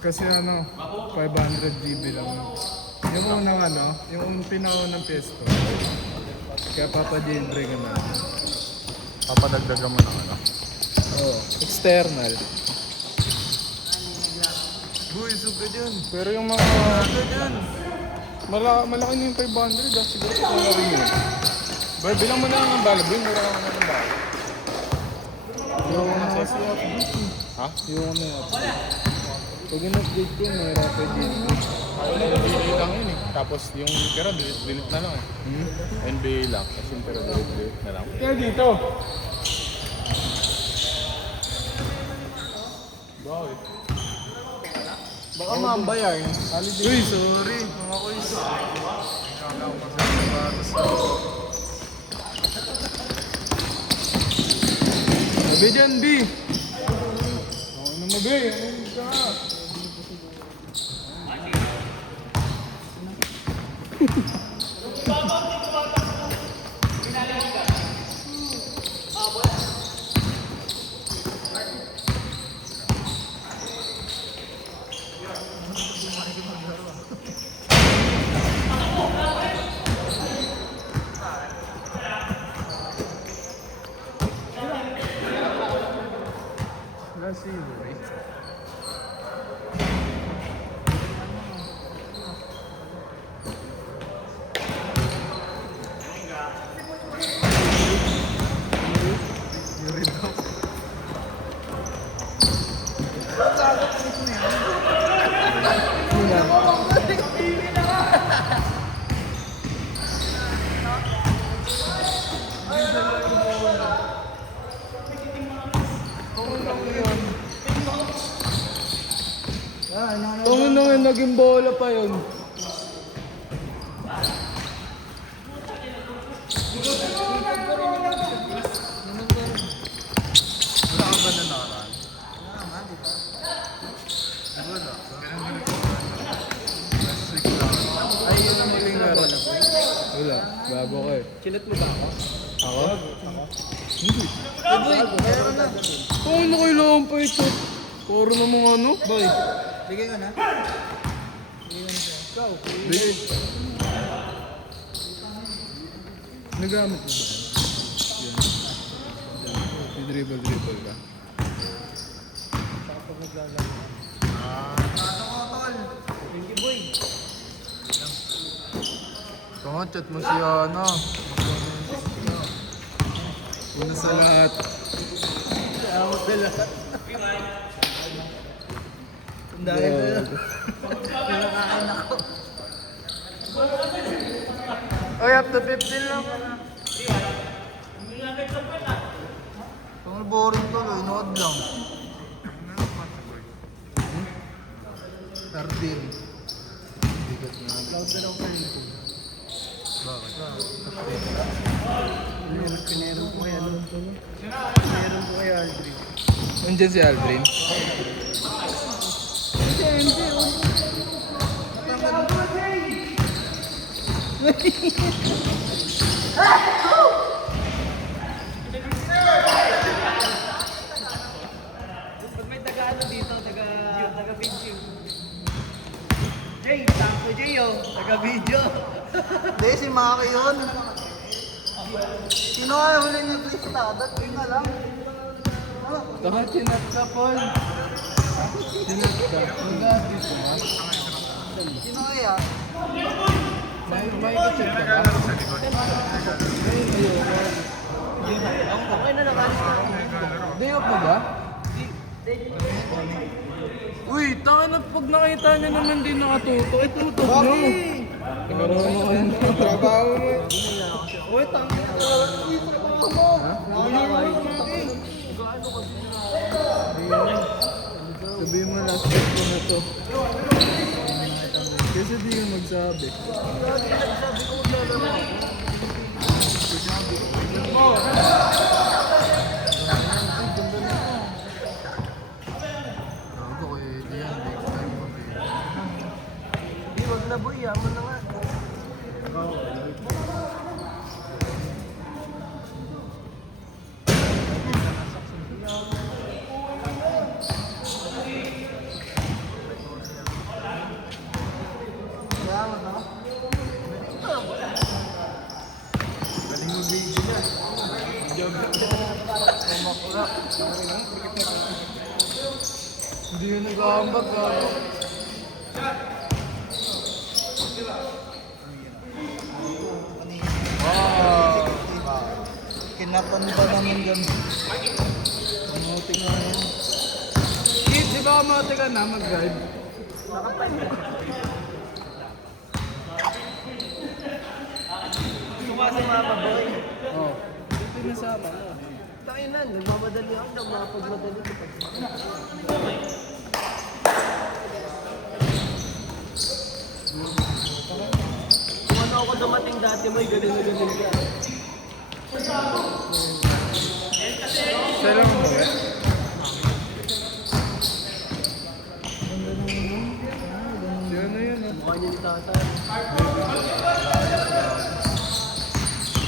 Kasi ano, 500 GB lang. Yung unang ano, yung pinakaunang pesto. Kaya papa-jailbreak ka na. Papadagdagan mo ng ano. Oo, external. Boy, sugad yun. Pero yung mga... malaki na yung 500 ah. Siguro ko na rin yun. Boy, bilang mo na lang ang bala. Boy, mura ka naman ang bala. Yung nasa siya. Ha? Yung ano yung pag in-update ko, mahirapan din. NBA lang yun eh. Tapos yung pero delete na lang eh. NBA lang. Kasi yung pero delete na lang. Kaya dito. Bakit? Baka mambayar. Uy, sorry. Mga ko isa. Kala ko masaya sa Sabi dyan, B. Ako na mag-B. Ano ka? Wala si Roy. Yuri daw. Tungin na nga, naging bola pa yun. Wala ka ba na nakaraan? Wala. Ay, yun ang huling laro. Wala, bago ko eh. Chilat mo ba ako? Ako? Boy, meron na. Kung ano kailangan pa ito? Puro na mga ano? Boy, bigay ko na. Bigay ko na siya. Ikaw, Bigay. Nagamit mo ba yan? Yan. I-dribble ka. saka pag naglalaro. Thank you, boy. Tama, chat mo si Ana. Una sa lahat. Salamat na lahat. Ang dahil na lang. Pinakain ako. Oy, up to 15 lang. Ang boring to, inood lang. 13. Bigat na. Cloud na lang kayo ito. Bakit? Pineron ko kaya ano. Pineron ko kaya Aldrin. Nandiyan si Aldrin. Pag may taga-ano dito, taga-video. Jay, tangko Jay oh. Taga-video. Hindi, si Maki yun. Sino kaya huli ni Krista? Ba't yun na lang? Baka chinat ka, Paul. Chinat ka. Nag-aabit ka nga. Sino kaya? May ka-check ka ba? Okay na nakalis na ako. Day off mo ba? Uy, tanga na pag nakita niya naman din nakatuto. Eh, tuto mo. Tinuro mo ka yan. Trabaho mo. Uy, tangin na talaga. Uy, trabaho mo. Sabihin mo last week ko na to. Kasi di ka magsabi. Sabi ko maglalaro. Gago ko eh. Yan, next time mo eh. Di, wag na boy. Yaman na nga. Hindi yun nag-aambag ka. Wow! Kinapan ba naman dyan? Mamuti nga yan. Kid, di ba kamate ka na mag-drive? Sumasama boy. Oo. Dito nasama mo. Tayo na, nagmamadali ako. Nagmapagmadali ko. Kung ano ako dumating dati mo, ganun na ganun ka. Siya lang mo eh. Siya na yun ah. Mukha niya ni tatay.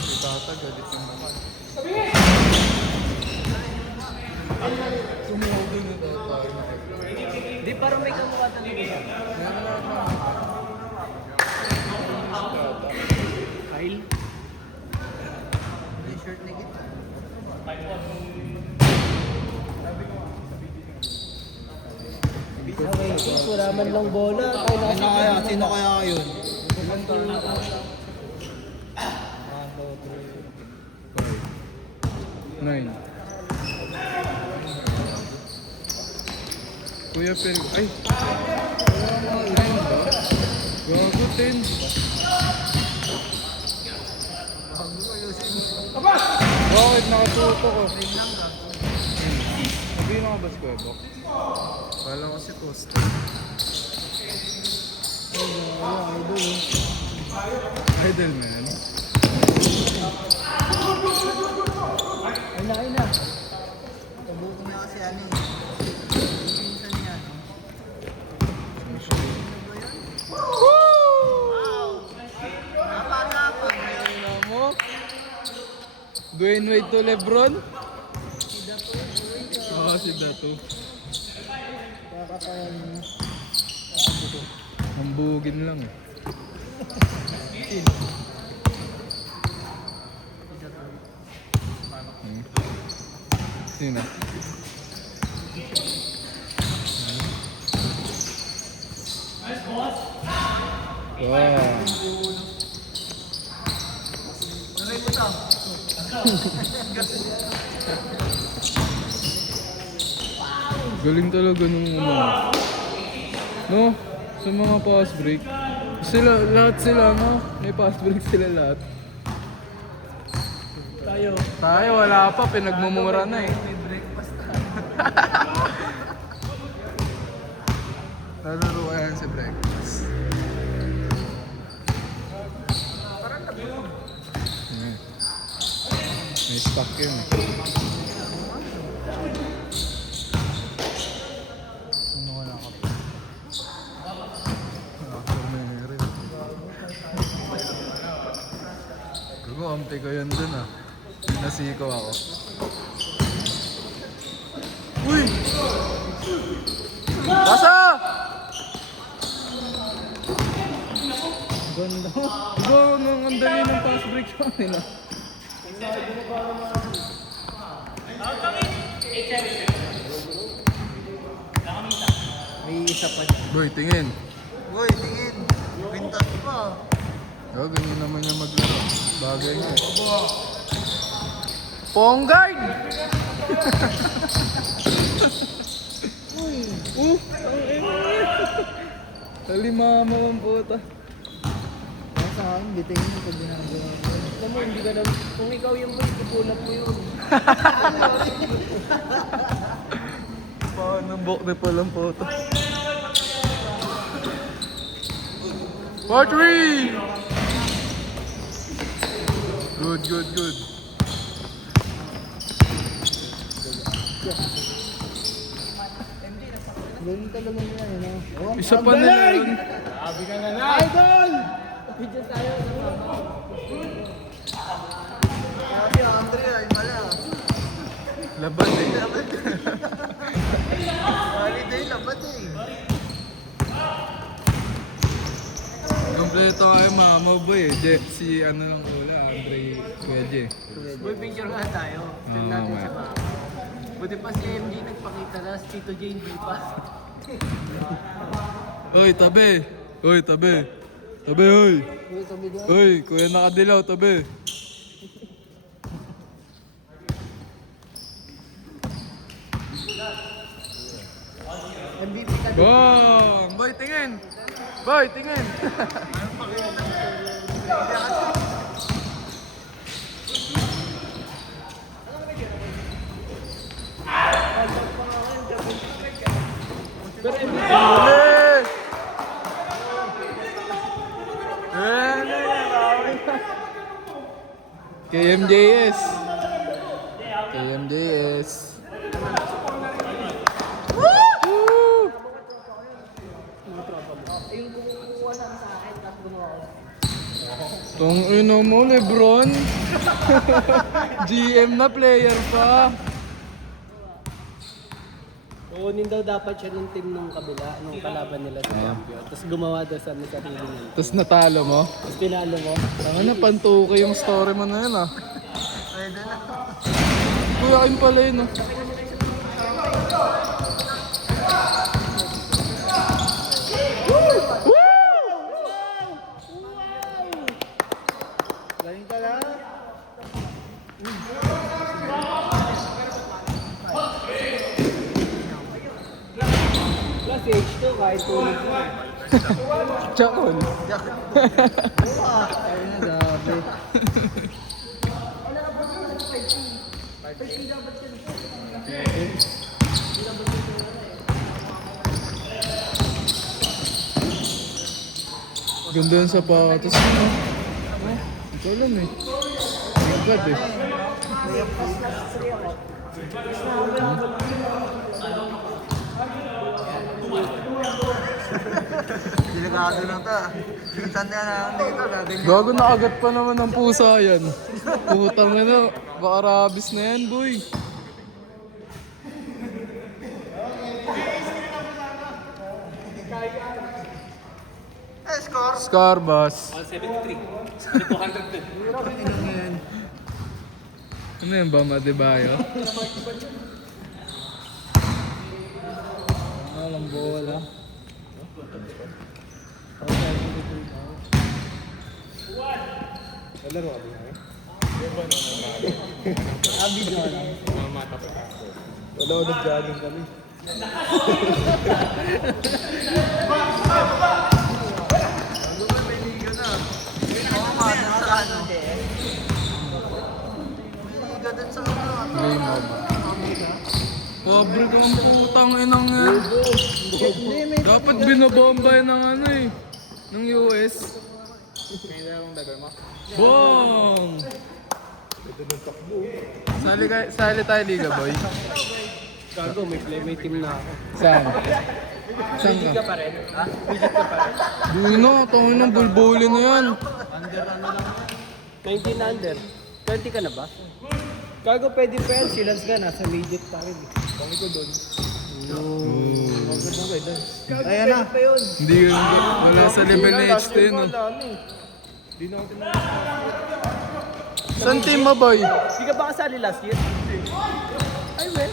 Si Tata, galit yung naman. Sumugin na daw tayo na Di parang may kamukha talaga siya. Kyle? May shirt na kita. Wala man lang bola. Sino kaya yun? Nine. Kuya pero ay. Nine ba? Gago 10. Bakit nakatuto ko? Sabi mo ba si Kuya Bok? Kala ko si Costa. Idol man. Ay na. Tabuto niya kasi ano eh. Minsan niya. Ano mo? Dwayne Wade to Lebron? Oo, si Dato. Hambugin lang eh. Hmm. Sino? Wow. Galing talaga nung no? Sa mga fast break. Lahat sila, no? May fast break sila lahat. Tayo, wala pa. Pinagmumura na eh. May breakfast na. Lalaro ka yan sa breakfast. Hmm. May stock yun eh. Ano wala ka? Gago, ampi ko yun dun ah. Nasiko ako. Uy! Pasa! Ganda. Gago, ang dali ng fast break sa kanila. May isa pa dyan. Boy, tingin. Boy, tingin. Pintas pa. Oh, ganyan naman yung maglaro. Bagay niya. Ponggard! Uy. Ang ina. Talimama lang puta. Sa akin, bitain mo pag ginagawa mo. Alam mo, hindi ka na... Kung ikaw yung boy, ipulat mo yun. Paano bok na palang puta. 4-3! Good, good, good. Ganun talaga nila yun, no? Isa pa na yun. Idol! Video tayo. Sabi ang Andre, ay pala. Laban eh. Holiday, labat eh. Kompleto kayo mga boy eh. Si ano lang wala, Andre Kuya J. Boy, picture nga tayo. Send natin sa mama. Buti pa si MJ nagpakita na, si Tito J hindi pa. Uy, tabi! Uy, tabi! Tabi, uy! Uy, sabi doon. Uy, kuya nakadilaw, tabi! MVP ka doon. Bong! Boy, tingin! Boy, tingin! Pero MVP. Huli! KMJS! KMJS! Yung kumukuha lang sa akin, tapos gumawa ko. Tong ino mo, Lebron! GM na player pa! Kukunin daw dapat siya ng team nung kabila, nung kalaban nila sa champion. Tapos gumawa daw sa sarili niya. Tapos natalo mo? Tapos pinalo mo. Tanga na, pantuki yung story mo na yun ah. Kuya, akin pala yun ah. Galing ka lang. Plus H2 kahit tulog mo. Chakol. Ayun na, grabe. Ganda yung sapatos mo. No? Ikaw lang eh. Agad eh. Delikado na to. Minsan na lang dito, gaganyan. Gago na agad pa naman ng pusa yan. Putang na, baka rabis na yan boy. Score. Scarbus. 173. Ano yan ba, Madebayo? Walang bola. Abi dyan. Wala ko nag-jogging kami. Game over. Pobre kang putang inang yan. Dapat binabomba yun ng ano eh. Ng US. Bong! Sali tayo liga boy. Gago, may team na ako. Saan? Saan Pidget ka? ka pa rin? Ha? Pidget ka pa rin? Buno, tangin ng bulbuli na yan. 19 under. 20 ka na ba? Gago, pwede pa yan. Si Lance ka, nasa midget pa rin. Kami ko doon. Ayan na. Pa yun. Hindi yun. Wala sa level na HT no. Saan team mo boy? Di ka ba kasali last year? Ay, well.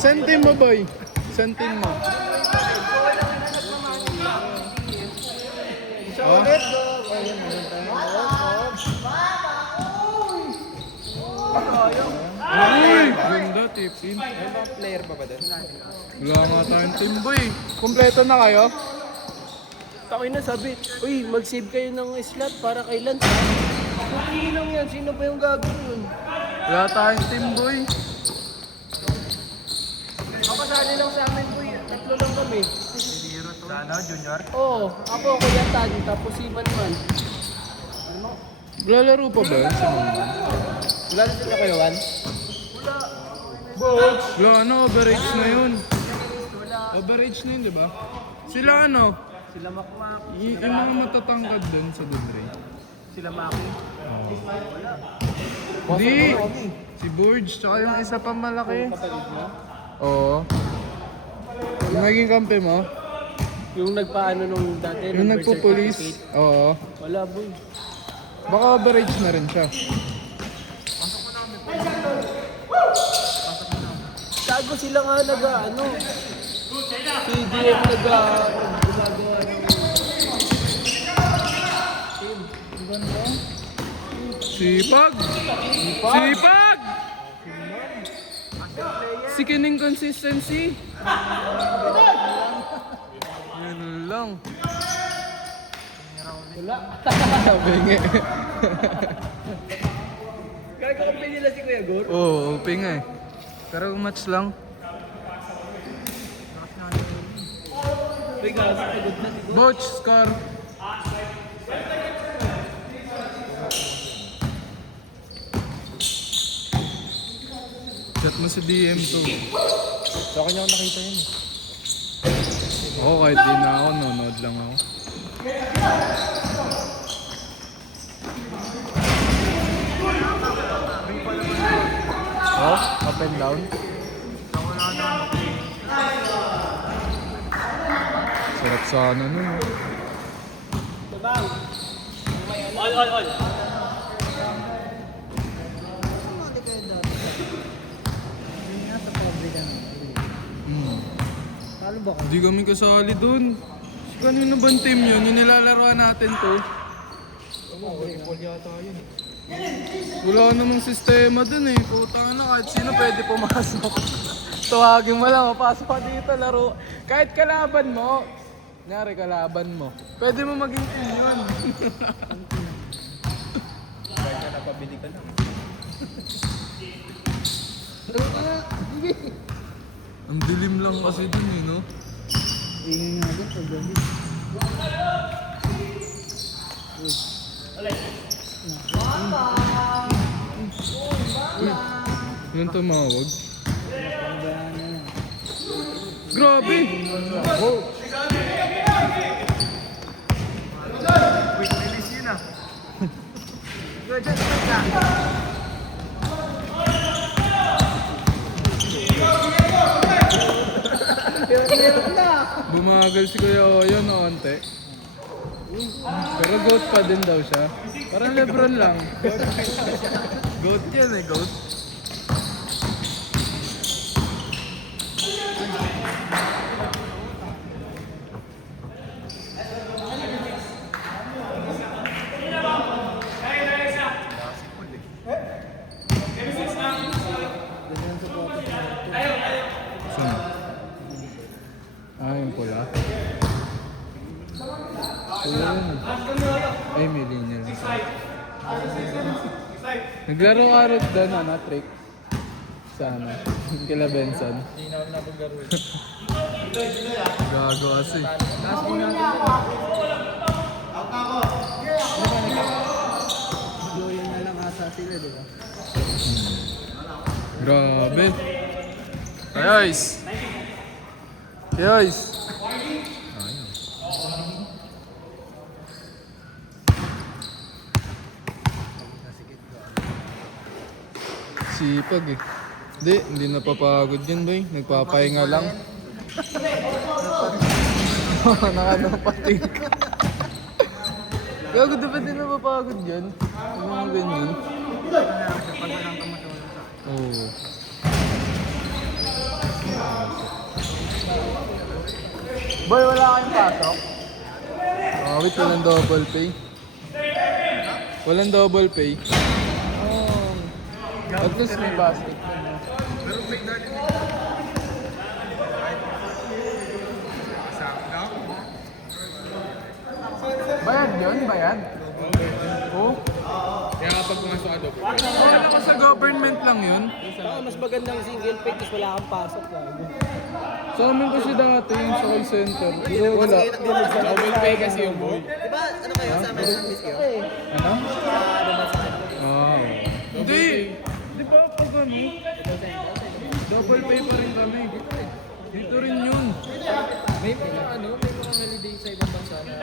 Saan team mo boy? Saan team mo? Ulit. Uy! Ganda, tipin. Player pa ba doon? Wala nga tayong team boy. Kompleto na kayo? Takoy na sabi, uy, mag-save kayo ng slot para kay Lance. Hindi lang yan, sino pa yung gagawin yun? Wala tayong team boy. Kapasali lang sa amin, uy, tatlo lang kami. Sana, junior. Oo, ako, Kuya Tan, tapos si Manman. Lalaro pa ba yun si Mama? Wala na sila kayo, Wan? Wala ano, overage na yun. Overage na yun, di ba? Sila ano? Sila Makmak, Yung mga matatangkad dun sa Dubre. sila Maki. Hindi! Si Burge, tsaka yung isa pa malaki. Kapatid mo? Oo. Yung naging kampe mo? Yung nagpaano nung dati, Yung nung birth nagpupulis? certificate. Oo. Wala, boy. Baka overage na rin siya. Gago, sila nga nag-ano. Si DM gumagawa ng... Sipag! Sipag! Sickening consistency. Yun lang. Wala. Bingi. Kakakampi nila si Kuya Gor. Oo, OP nga eh. Pero match lang. Bigas, pagod na si Gor. Boch, score. Chat mo si DM to. Sa akin ako nakita yun eh. Ako kahit di na ako, nanonood lang ako. Oh, up and down. Sarap sana nun. Hmm. Paano ba? Hindi kami kasali dun. Kanino bang team yun? Yung nilalaroan natin to. Wala namang sistema dun eh. Puta na, kahit sino pwede pumasok. Tuwagin mo lang, pasok ka dito, laro. Kahit kalaban mo, nyari kalaban mo, pwede mo maging team yun. Kahit na napabili ka lang. Ang dilim lang kasi dun eh, no? Ingin nga dun, pagod. Yun tumawag. Grabe! Oh. Quick release yun ah. Go, dyan, dyan. Bumagal si Kuya Oyo na konti. Pero goat pa din daw siya. Parang Lebron lang. Goat yan eh, goat. Saan? Ah, yung pula. Ayun. Ay, may linya lang sa naglaro ka rin doon, ano, trick? Sana. Kila Benson. Hindi na ako napaglaro eh. Gago kasi. Joyan na lang asa sila, di ba? Grabe. Guys. Guys. Sipag eh. Hindi napapagod yan, boy. Nagpapahinga lang. Nakanapating ka. Gago, di ba din napapagod yan? Yung mga ganyan. Oo. Boy, wala kayong pasok? Wait, walang double pay. Walang double pay. At least may basket na, no? Bayad yun? Bayad? Oo. Kaya kapag pumasok ka doon, Wala ka sa government lang yun. Baka mas magandang single pay tapos wala kang pasok. Sa amin kasi dati yung sa call center. Pero wala. double pay kasi yung boy. Diba, ano kayo sa amin? Miss kayo? Ano? Ah. Hindi. Di ba pag ano? Double pay pa rin kami. Dito rin yun. May mga holiday sa ibang bansa na.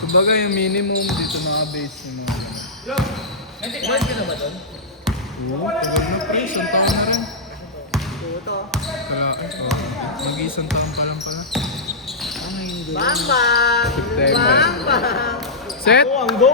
Kumbaga yung minimum dito naka-base yung mga ano. Kumain ka na ba doon? Oo, tagal na pre. Isang taon na rin. Puto. Kaya, mag-isang taon pa lang pala. Bam bam! September. Bam bam! Set! Ang go?